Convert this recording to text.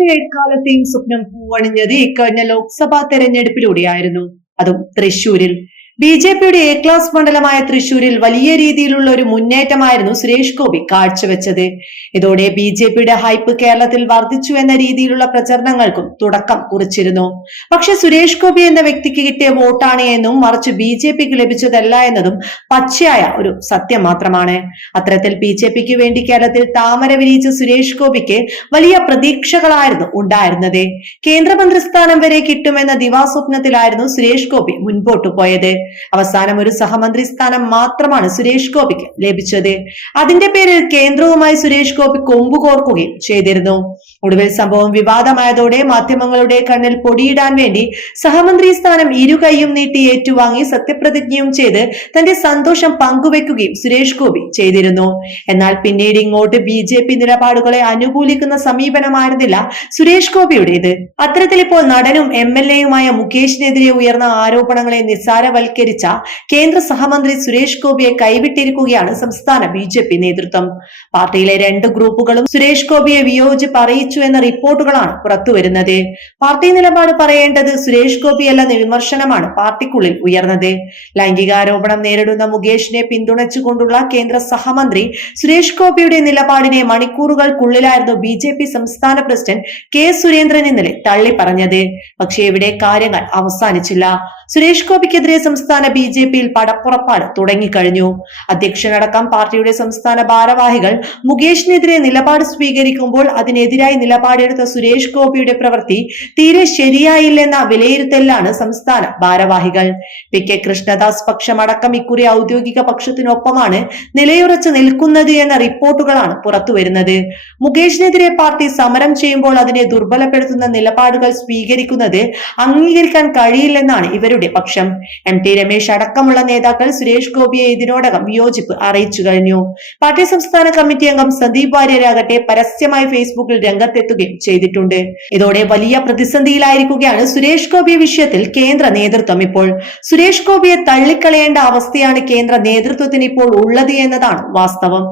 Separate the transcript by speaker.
Speaker 1: ബിജെപിയുടെ എക്കാലത്തെയും സ്വപ്നം പൂവണിഞ്ഞത് ഇക്കഴിഞ്ഞ ലോക്സഭാ തെരഞ്ഞെടുപ്പിലൂടെയായിരുന്നു. അതും തൃശൂരിൽ ബി ജെ പിയുടെ എ ക്ലാസ് മണ്ഡലമായ തൃശൂരിൽ വലിയ രീതിയിലുള്ള ഒരു മുന്നേറ്റമായിരുന്നു സുരേഷ് ഗോപി കാഴ്ചവെച്ചത്. ഇതോടെ ബി ജെ പിയുടെ ഹൈപ്പ് കേരളത്തിൽ വർദ്ധിച്ചു എന്ന രീതിയിലുള്ള പ്രചരണങ്ങൾക്കും തുടക്കം കുറിച്ചിരുന്നു. പക്ഷെ സുരേഷ് ഗോപി എന്ന വ്യക്തിക്ക് കിട്ടിയ വോട്ടാണ് എന്നും മറിച്ച് ബി ജെ പിക്ക് ലഭിച്ചതല്ല എന്നതും പച്ചയായ ഒരു സത്യം മാത്രമാണ്. അത്തരത്തിൽ ബി ജെ പിക്ക് വേണ്ടി കേരളത്തിൽ താമര വിരിയിച്ച സുരേഷ് ഗോപിക്ക് വലിയ പ്രതീക്ഷകളായിരുന്നു ഉണ്ടായിരുന്നത്. കേന്ദ്രമന്ത്രി സ്ഥാനം വരെ കിട്ടുമെന്ന ദിവാസ്വപ്നത്തിലായിരുന്നു സുരേഷ് ഗോപി മുൻപോട്ടു പോയത്. അവസാനം ഒരു സഹമന്ത്രി സ്ഥാനം മാത്രമാണ് സുരേഷ് ഗോപിക്ക് ലഭിച്ചത്. അതിന്റെ പേരിൽ കേന്ദ്രവുമായി സുരേഷ് ഗോപി കൊമ്പു കോർക്കുകയും ചെയ്തിരുന്നു. ഒടുവിൽ സംഭവം വിവാദമായതോടെ മാധ്യമങ്ങളുടെ കണ്ണിൽ പൊടിയിടാൻ വേണ്ടി സഹമന്ത്രി സ്ഥാനം ഇരു കൈയും നീട്ടി ഏറ്റുവാങ്ങി സത്യപ്രതിജ്ഞയും ചെയ്ത് തന്റെ സന്തോഷം പങ്കുവെക്കുകയും സുരേഷ് ഗോപി ചെയ്തിരുന്നു. എന്നാൽ പിന്നീട് ഇങ്ങോട്ട് ബി ജെ പി നിലപാടുകളെ അനുകൂലിക്കുന്ന സമീപനമായിരുന്നില്ല സുരേഷ് ഗോപിയുടേത്. അത്തരത്തിൽ ഇപ്പോൾ നടനും എം എൽ എയുമായ മുകേഷിനെതിരെ ഉയർന്ന ആരോപണങ്ങളെ നിസ്സാരവൽക്കരിച്ച കേന്ദ്ര സഹമന്ത്രി സുരേഷ് ഗോപിയെ കൈവിട്ടിരിക്കുകയാണ് സംസ്ഥാന ബി ജെ പി നേതൃത്വം. പാർട്ടിയിലെ രണ്ട് ഗ്രൂപ്പുകളും സുരേഷ് ഗോപിയെ വിയോജിപ്പ് അറിയിച്ചു എന്ന റിപ്പോർട്ടുകളാണ് പുറത്തുവരുന്നത്. പാർട്ടി നിലപാട് പറയേണ്ടത് സുരേഷ് ഗോപിയല്ലെന്ന വിമർശനമാണ് പാർട്ടിക്കുള്ളിൽ ഉയർന്നത്. ലൈംഗികാരോപണം നേരിടുന്ന മുകേഷിനെ പിന്തുണച്ചുകൊണ്ടുള്ള കേന്ദ്ര സഹമന്ത്രി സുരേഷ് ഗോപിയുടെ നിലപാടിനെ മണിക്കൂറുകൾക്കുള്ളിലായിരുന്നു ബി ജെ പി സംസ്ഥാന പ്രസിഡന്റ് കെ സുരേന്ദ്രൻ ഇന്നലെ തള്ളി പറഞ്ഞത് പക്ഷേ ഇവിടെ കാര്യങ്ങൾ അവസാനിച്ചില്ല. സുരേഷ് ഗോപിക്കെതിരെ സംസ്ഥാന ബി ജെ പിയിൽ പടപ്പുറപ്പാട് തുടങ്ങിക്കഴിഞ്ഞു. അധ്യക്ഷനടക്കം പാർട്ടിയുടെ സംസ്ഥാന ഭാരവാഹികൾ മുകേഷിനെതിരെ നിലപാട് സ്വീകരിക്കുമ്പോൾ അതിനെതിരായി നിലപാടെടുത്ത സുരേഷ് ഗോപിയുടെ പ്രവൃത്തി തീരെ ശരിയായില്ലെന്ന വിലയിരുത്തലിലാണ് സംസ്ഥാന ഭാരവാഹികൾ. പി കെ കൃഷ്ണദാസ് പക്ഷമടക്കം ഇക്കുറി ഔദ്യോഗിക പക്ഷത്തിനൊപ്പമാണ് നിലയുറച്ചു നിൽക്കുന്നത് എന്ന റിപ്പോർട്ടുകളാണ് പുറത്തുവരുന്നത്. മുകേഷിനെതിരെ പാർട്ടി സമരം ചെയ്യുമ്പോൾ അതിനെ ദുർബലപ്പെടുത്തുന്ന നിലപാടുകൾ സ്വീകരിക്കുന്നത് അംഗീകരിക്കാൻ കഴിയില്ലെന്നാണ് ഇവരുടെ പക്ഷം. എം ടി രമേശ് അടക്കമുള്ള നേതാക്കൾ സുരേഷ് ഗോപിയെ ഇതിനോടകം വിയോജിപ്പ് അറിയിച്ചു കഴിഞ്ഞു. പാർട്ടി സംസ്ഥാന കമ്മിറ്റി അംഗം സന്ദീപ് വാര്യരാകട്ടെ പരസ്യമായി ഫേസ്ബുക്കിൽ രംഗത്തെത്തുകയും ചെയ്തിട്ടുണ്ട്. ഇതോടെ വലിയ പ്രതിസന്ധിയിലായിരിക്കുകയാണ് സുരേഷ് ഗോപി വിഷയത്തിൽ കേന്ദ്ര നേതൃത്വം ഇപ്പോൾ. സുരേഷ് ഗോപിയെ തള്ളിക്കളയേണ്ട അവസ്ഥയാണ് കേന്ദ്ര നേതൃത്വത്തിന് ഇപ്പോൾ ഉള്ളത് എന്നതാണ് വാസ്തവം.